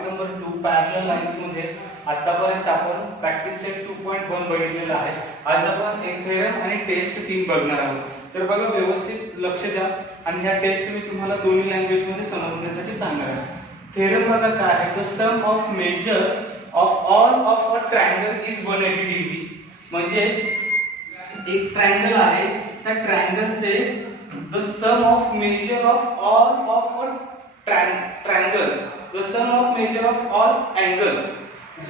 Topic number 2 parallel lines मध्ये आतापर्यंत आपण प्रॅक्टिस सेट 2.1 बघितलेला आहे। आज आपण एक थेरम आणि टेस्ट 3 बघणार आहोत। तर बघा व्यवस्थित लक्ष द्या आणि ह्या टेस्ट मी तुम्हाला दोन्ही लँग्वेज मध्ये समजण्यासाठी सांगणार आहे। थेरम बघा काय आहे, the sum of measure of all of a triangle is 180 degree. म्हणजे एक ट्रायंगल आहे, त्या ट्रायंगलचे the sum of measure of all of a triangle, the sum of measure of all angle,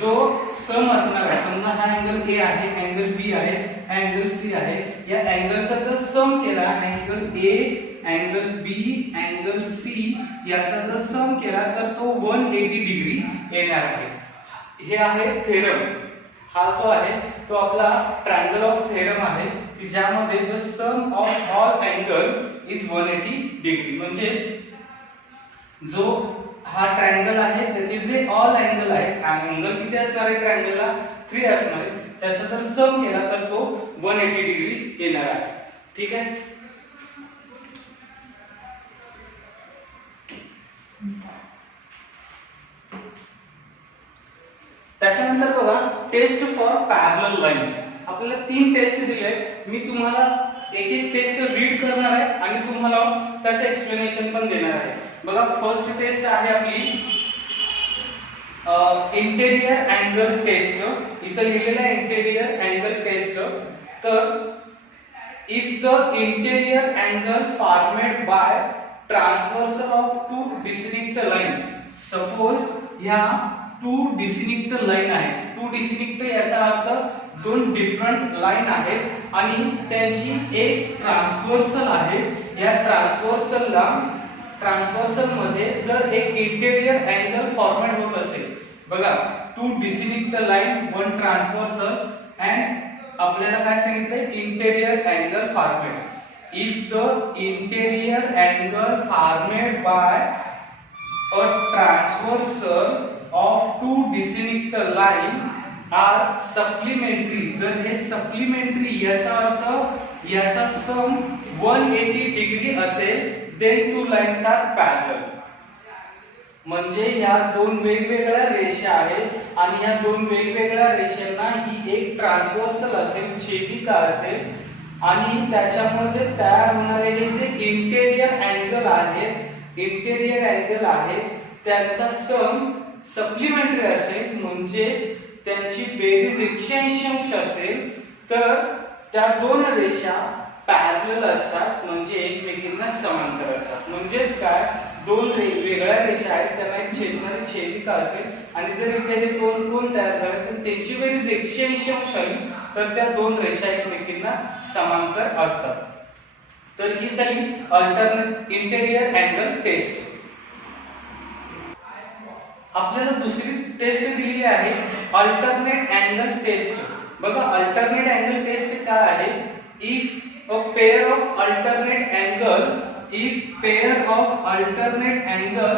जो सम असणार आहे। समजा हा एंगल ए आहे, एंगल बी आहे, हा एंगल सी आहे, या एंगलचा जर सम केला, angle A, angle B, angle C याचा जर सम केला तर तो 180 डिग्री येणार आहे। हे आहे थेरम। हा जो आहे तो आपला ट्रायंगल ऑफ थेरम आहे की ज्यामध्ये the sum of all angle is 180 degree. म्हणजे जो हा ट्रायंगल आहे त्याचे जे ऑल एंगल आहेत, एंगल किती असणार आहे ट्रायंगलला 3 असणार आहे, त्याचा जर सम केला तर तो 180 डिग्री येणार आहे। ठीक आहे। त्याच्यानंतर बघा टेस्ट फॉर पॅरलल लाईन। आपल्याला 3 टेस्ट दिले, मी तुम्हाला एक एक टेस्ट रीड करणार आहे आणि तुम्हाला त्याचे एक्सप्लेनेशन पण देणार आहे। बघा फर्स्ट टेस्ट आहे आपली इंटेरियर अँगल टेस्ट। इथं लिहिलेलं आहे इंटेरियर अँगल टेस्ट। तर if the interior angle formed by transversal of 2 distinct line, suppose या 2 डिस्टिंक्ट लाईन आहे, 2 डिस्टिंक्ट याचा अर्थ 2 डिफरंट लाईन आहेत आणि त्यांची एक ट्रान्सव्हर्सल आहे। या ट्रान्सव्हर्सल मध्ये जर एक इंटेरियर अँगल फॉर्मेट होत असेल, बघा 2 डिस्टिंक्ट लाईन, 1 ट्रान्सव्हर्सल अँड आपल्याला काय सांगितलंय interior angle format. If the interior angle formed by a transversal of 2 distinct line are supplementary, जर हे supplementary याचा अर्थ याचा सम 180 डिग्री असेल, then 2 lines are parallel। म्हणजे ह्या 2 वेगवेगळ्या रेषा आहेत आणि ह्या 2 वेगवेगळ्या रेषांना ही एक ट्रान्सव्हर्सल असेल, छेदिका असेल आणि त्याच्यामुळे जे तयार होणारे हे जे इंटेरियर अँगल आहे त्यांचा सम सप्लिमेंटरी असेल, म्हणजे त्यांची बेरीज 180 अंश असेल, तर त्या 2 रेषा पॅरलल असतात, म्हणजे एकमेकींना समांतर असतात। म्हणजेच काय, 2 वेगवेगळ्या रेषा आहेत, त्यांना एक छेदणारी छेदिका असेल आणि जर इथे हे 2 कोन तयार झाले तर त्यांची बेरीज 180 अंश आली तर त्या 2 रेषा एकमेकींना समांतर असतात। तर ही झाली अल्टरनेट इंटेरियर अँगल टेस्ट। आपल्याला दुसरी टेस्ट दिलेली आहे अल्टरनेट अँगल टेस्ट। बघा अल्टरनेट अँगल टेस्ट काय आहे, if a pair of alternate angle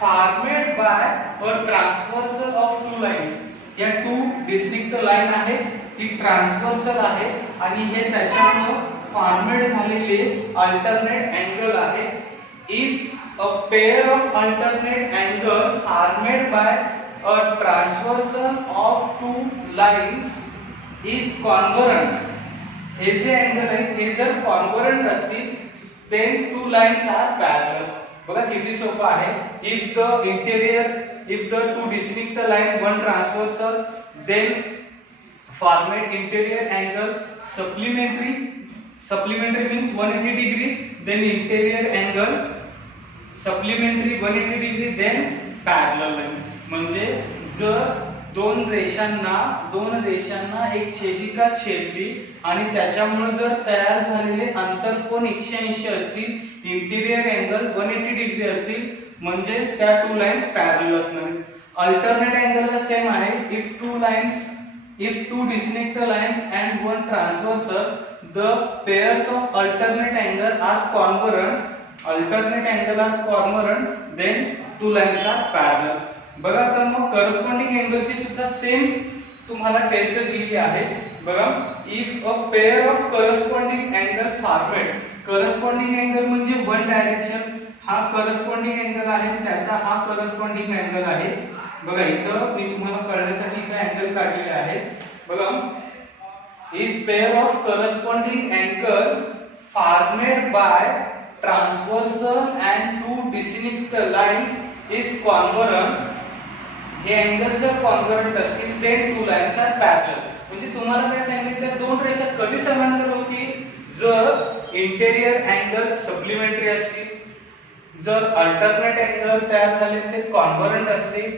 formed by a transversal of 2 lines, या 2 डिस्टिंक्ट लाईन आहेत, ही ट्रान्सव्हर्सल आहे आणि हे त्याच्यामुळे फॉर्मेड झालेले अल्टरनेट अँगल आहे। If a pair of alternate angle formed by a transversal of 2 lines is congruent, हे जे अँगल आहे हे जर कॉन्ग्रुएंट असतील then 2 lines are parallel। बघा किती सोपं आहे। if the 2 distinct line, 1 transversal, then formed interior angle supplementary means 180 degree, then interior angle supplementary 180 degree, then parallel lines। म्हणजे जर 2 रेषांना एक छेदिका छेदली आणि त्याच्यामुळे जर तयार झालेले अंतरकोन 180 असतील, इंटेरियर अँगल 180 डिग्री असतील, म्हणजे त्या 2 लाईन्स पॅरलल असणार। अल्टरनेट अँगलला सेम आहे, if 2 distinct lines and 1 transversal, the pairs of alternate angle are congruent, then 2 lines are parallel। बघा आता मग करस्पॉन्डिंग अँगलची सुद्धा सेम तुम्हाला टेस्ट दिलेली आहे। बघा if a pair of corresponding angle formed, corresponding angle म्हणजे 1 डायरेक्शन, हा करस्पॉन्डिंग अँगल आहे, त्याचा हा करस्पॉन्डिंग अँगल आहे बघा इथं मी तुम्हाला कळण्यासाठी इथं अँगल काढलेले आहे बघा. If pair of corresponding angle formed by transversal and two distinct lines is congruent, हे अँगल जर कॉन्व्हरंट असतील then two lines are parallel. म्हणजे तुम्हाला काय सांगितलं, दोन रेषा कधी समांतर होतील, जर इंटेरियर अँगल सप्लिमेंटरी असतील, जर अल्टरनेट अँगल तयार झाले ते कॉन्व्हरंट असतील,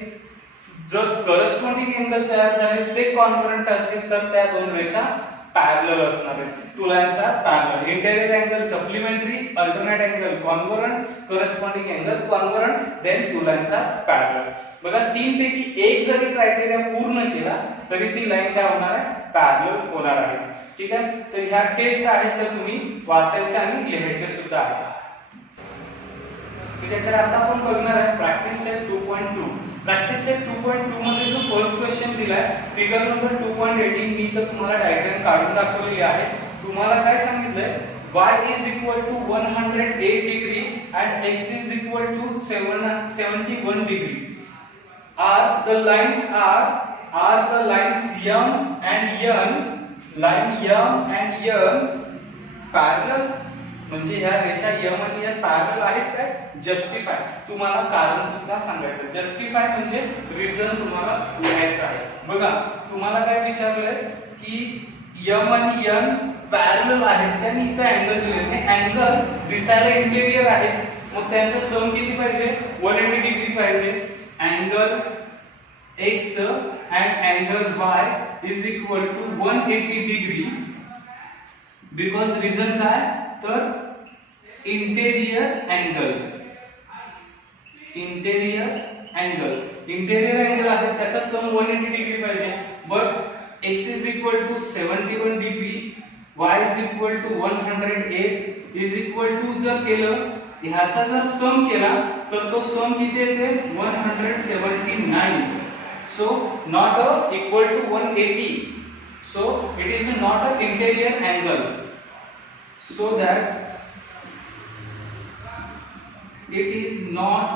जर करस्पॉन्डिंग अँगल तयार झाले ते कॉन्व्हरंट असतील, तर त्या दोन रेषा पॅरलल असणार आहेत. Two lines are parallel. Interior angle supplementary, alternate angle congruent, corresponding angle congruent, then two lines are parallel. बघा तीन पैकी एक जरी क्रायटेरिया पूर्ण केला तरी ती लाईन काय होणार आहे, पॅरलल होणार आहे. ठीक आहे. तर ह्या टेस्ट आहेत तर तुम्ही वाचायचे आणि लिहायचे सुद्धा आहे. ठीक आहे. तर आता आपण बघणार आहे प्रॅक्टिस सेट 2.2. प्रॅक्टिस सेट 2.2 मध्ये जो फर्स्ट क्वेश्चन दिलाय फिगर नंबर 2.18, मी तर तुम्हाला डायग्राम काढून दाखवलेली आहे. तुम्हाला काय सांगितलंय, y is equal to 108 degree and x is equal to 71 degree. Are the lines M and N, line M and N parallel? म्हणजे ह्या रेषा M आणि N पॅरलल आहेत काय? जस्टिफाय. तुम्हाला कारण सुद्धा सांगायचं. जस्टिफाय म्हणजे रिझन तुम्हाला लिहायचं आहे. बघा तुम्हाला काय विचारलंय की M आणि N पॅरलल आहेत, त्यांनी इथे अँगल दिले. हे अँगल दिसायला इंटेरियर आहेत, मग त्यांचा सम किती पाहिजे, 180 डिग्री पाहिजे. Angle x and angle y is equal to 180 degree because reason काय, तर इंटेरियर अँगल आहे, त्याचा सम 180 डिग्री पाहिजे. But x is equal to 71 degree, y is equal to 108 is equal to जर केलं ह्याचा जर सम केला तर तो सम किती येते, 179. So not equal to 180. So it is not an interior angle. So that it is not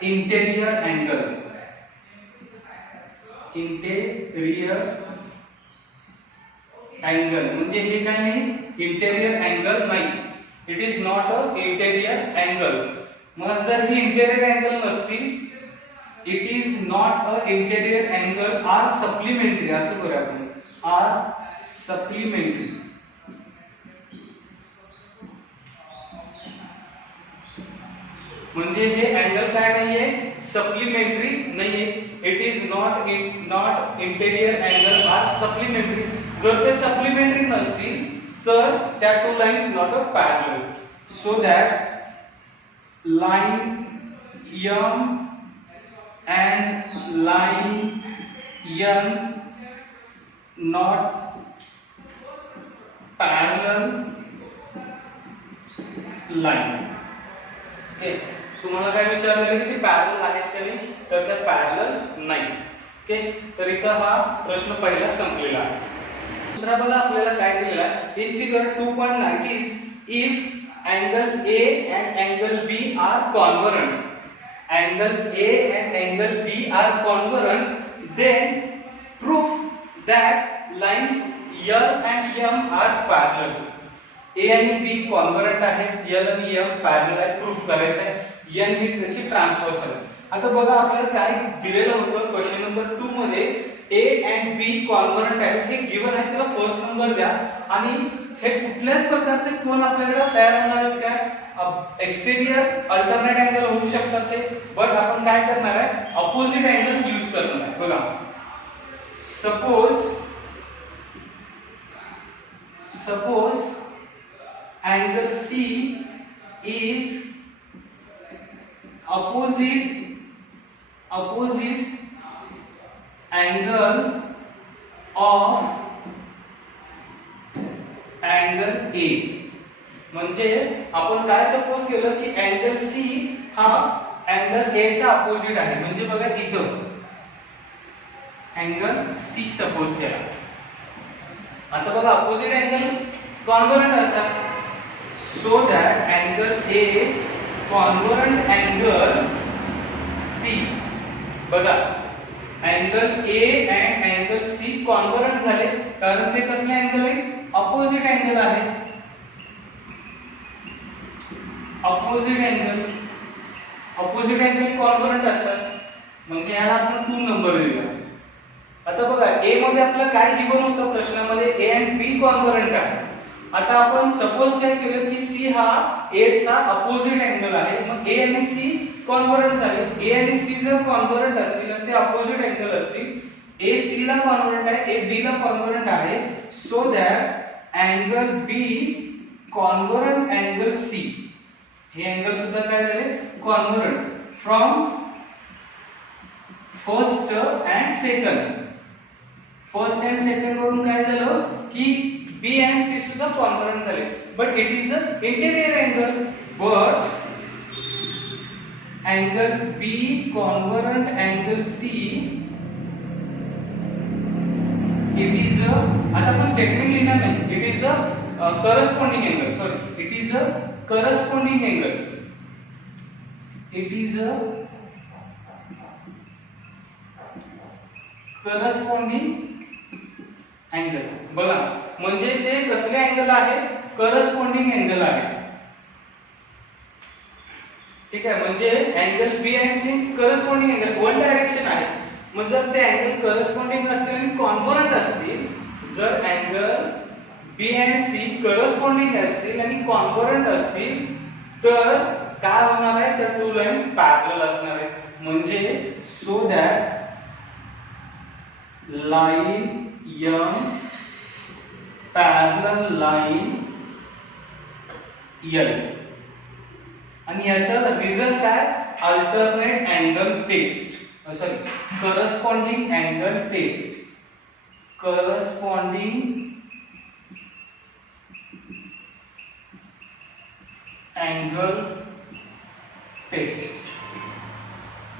interior angle. Interior angle म्हणजे हे काय नाही, इंटेरियर अँगल नाही. It is not a interior angle. मग जर ही इंटेरियर अँगल नसतील, it is not a interior angle, are supplementary. असं करूया आपण, आर सप्लिमेंटरी. म्हणजे हे अँगल काय नाहीये, सप्लिमेंटरी नाहीये. It is not interior angle, are supplementary. जर ते सप्लिमेंटरी नसतील तर त्या two lines not a parallel. So that line M and line N not parallel line. Okay. तुम्हाला काय विचारलं की ते पॅरलल आहेत का नाही, तर त्या पॅरलल नाही. ओके. तर इथं हा प्रश्न पहिला संपलेला आहे. दुसरा बघा आपल्याला काय दिलेला आहे, in figure 2.9 is if angle A and angle B are congruent, angle A and angle B are congruent, then prove that line L and M are parallel. A आणि B congruent आहेत, L आणि M parallel आहेत, proof करायचं आहे. N ही त्याची transversal आहे. आता बघा आपल्याला काय दिलेलं होतं क्वेश्चन नंबर 2 मध्ये, A and B कॉन्व्हरंट आहेत, हे गिवन आहे, त्याला फर्स्ट नंबर द्या. आणि हे कुठल्याच प्रकारचे कोन आपल्याकडे तयार होणार आहेत काय, एक्सटेरियर अल्टरनेट अँगल होऊ शकतात ते. बट आपण काय करणार आहे, अपोजिट अँगल यूज करणार आहे. बघा suppose angle C is opposite angle of angle A. म्हणजे आपण काय सपोज केलं की अँगल C हा अँगल A चा अपोजिट आहे. म्हणजे बघा इथं अँगल C सपोज केला. आता बघा अपोजिट अँगल कॉन्व्हरंट असा, so that angle A congruent angle C बघा angle A and angle C congruent झाले, कारण ते कसले अँगल आहेत, ऑपोजिट अँगल आहेत. ऑपोजिट अँगल कॉन्व्हर्जंट असतात, म्हणजे याला आपण 2 नंबर दिला. आता बघा ए मध्ये आपलं काय गिवन होतं प्रश्नामध्ये, ए अँड बी कॉन्व्हर्जंट आहे. आता आपण सपोज काय केलं की सी हा ए चा अपोजिट अँगल आहे, मग ए आणि सी कॉन्व्हर्जंट झाले. ए आणि सी जर कॉन्व्हर्जंट असतील आणि ते अपोजिट अँगल असतील, ए सी ला कॉन्व्हर्जंट आहे, ए बी ला कॉन्व्हर्जंट आहे, so that angle B convergent angle C, हे अँगल सुद्धा काय झाले, convergent from first and second. First and second वरून काय झालं की बी अँड सी सुद्धा कॉन्व्हर्जंट झाले, but it is a interior angle. But angle B convergent angle C, it is a, आता आपण स्टेटमेंट लिहिणार नाही, it is a corresponding angle, sorry, it is a corresponding angle, it is a corresponding angle. बघा म्हणजे ते कसले angle आहे, corresponding angle आहे. ठीक आहे, म्हणजे angle B and C corresponding angle, one direction आहे. मग जर ते अँगल करस्पॉन्डिंग असतील आणि कॉन्व्हर्जंट असतील, जर angle B and C corresponding असतील आणि कॉन्व्हर्जंट असतील, तर काय होणार आहे, त्या 2 लाईन्स पॅरलल असणार आहे. म्हणजे so that line M parallel line L, आणि याचा रिझन काय, alternate angle test, sorry corresponding angle test, corresponding angle test.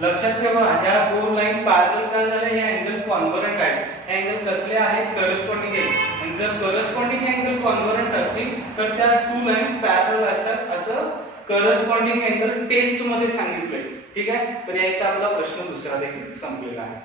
लक्षात ठेवा, ह्या 2 लाईन पॅरलल काय झाले, हे अँगल कॉन्व्हर्जंट आहे. अँगल कसले आहेत, करस्पॉन्डिंग आहे, आणि जर करस्पॉन्डिंग अँगल कॉन्व्हर्जंट असतील तर त्या 2 लाईन्स पॅरलल असतात, असं करस्पॉन्डिंग अँगल टेस्ट मध्ये सांगितलंय. ठीक आहे, तर याचा आपला प्रश्न दुसरा देखील संपलेला आहे.